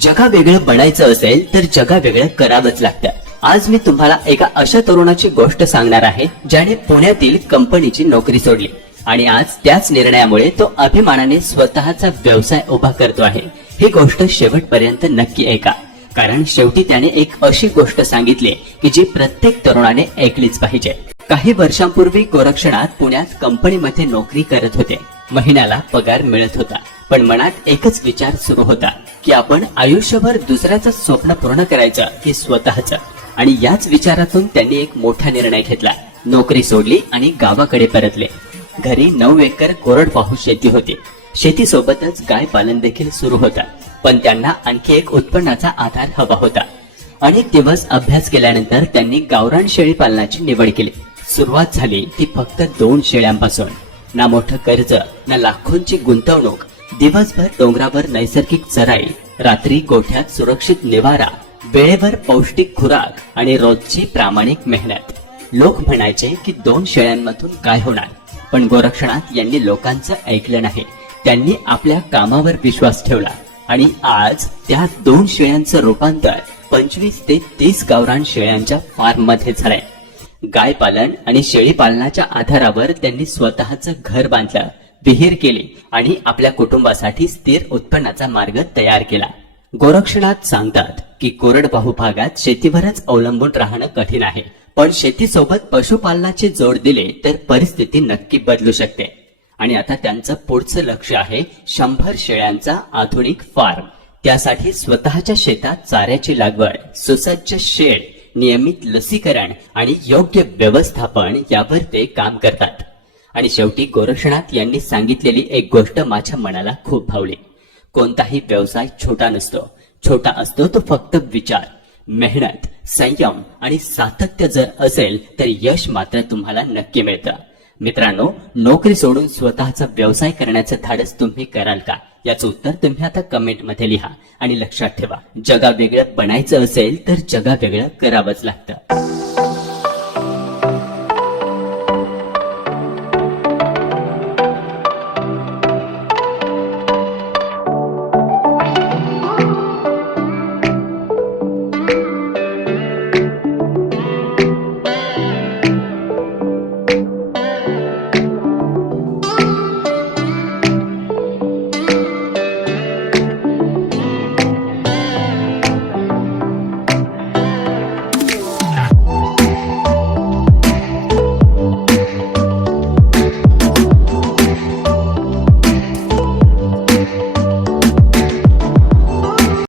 जगा वेगळं बनायचं असेल तर जगा वेगळं करावंच लागतं। आज मी तुम्हाला एका अशा तरुणाची गोष्ट सांगणार आहे ज्याने पुण्यातील कंपनीची नोकरी सोडली आणि आज त्याच निर्णयामुळे तो अभिमानाने स्वतःचा व्यवसाय उभा करतो आहे। ही गोष्ट शेवटपर्यंत नक्की ऐका, कारण शेवटी त्याने एक अशी गोष्ट सांगितली की जी प्रत्येक तरुणाने ऐकलीच पाहिजे। काही वर्षांपूर्वी गोरक्षनाथ पुण्यात कंपनीमध्ये नोकरी करत होते। महिन्याला पगार मिळत होता, पण मनात एकच विचार सुरू होता की आपण आयुष्यभर दुसऱ्याचं स्वप्न पूर्ण करायचं की स्वतःचं। आणि याच विचारातून त्यांनी एक मोठा निर्णय घेतला। नोकरी सोडली आणि गावाकडे परतले। घरी 9 एकर कोरडवाहू शेती होती। शेतीसोबतच गाय पालन देखील सुरू होता, पण त्यांना आणखी एक उत्पन्नाचा आधार हवा होता। अनेक दिवस अभ्यास केल्यानंतर त्यांनी गावरान शेळी पालनाची निवड केली। सुरुवात झाली ती फक्त 2 शेळ्यांपासून। ना मोठं कर्ज, ना लाखोंची गुंतवणूक। दिवसभर डोंगरावर नैसर्गिक चराई, रात्री गोठ्यात सुरक्षित निवारा, वेळेवर पौष्टिक खुराक आणि रोजची प्रामाणिक मेहनत। लोक म्हणायचे की 2 शेळ्यांमधून काय होणार, पण गोरक्षनाथ यांनी लोकांचं ऐकलं नाही। त्यांनी आपल्या कामावर विश्वास ठेवला आणि आज त्या 2 शेळ्यांचं रूपांतर 25 ते 30 गावरान शेळ्यांच्या फार्म मध्ये झालंय। गाय पालन आणि शेळी पालनाच्या आधारावर त्यांनी स्वतःचं घर बांधलं, विहीर केली आणि आपल्या कुटुंबासाठी स्थिर उत्पन्नाचा मार्ग तयार केला। गोरक्षनाथ सांगतात की कोरडवाहू भागात शेतीवरच अवलंबून राहणं कठीण आहे, पण शेतीसोबत पशुपालनाची जोड दिले तर परिस्थिती नक्की बदलू शकते। आणि आता त्यांचं पुढचं लक्ष आहे 100 शेळ्यांचा आधुनिक फार्म। त्यासाठी स्वतःच्या शेतात चाऱ्याची लागवड, सुसज्ज शेड, नियमित लसीकरण आणि योग्य व्यवस्थापन यावर ते काम करतात। आणि शेवटी गोरक्षनाथ यांनी सांगितलेली एक गोष्ट माझ्या मनाला खूप भावली। कोणताही व्यवसाय छोटा नसतो, छोटा असतो तो फक्त विचार, मेहनत, संयम आणि सातत्य जर असेल तर यश मात्र तुम्हाला नक्की मिळतं। मित्रांनो, नोकरी सोडून स्वतःचा व्यवसाय करण्याचं धाडस तुम्ही कराल का, याचं उत्तर तुम्ही आता कमेंट मध्ये लिहा। आणि लक्षात ठेवा, जगा वेगळं बनायचं असेल तर जगा वेगळं करावंच लागतं।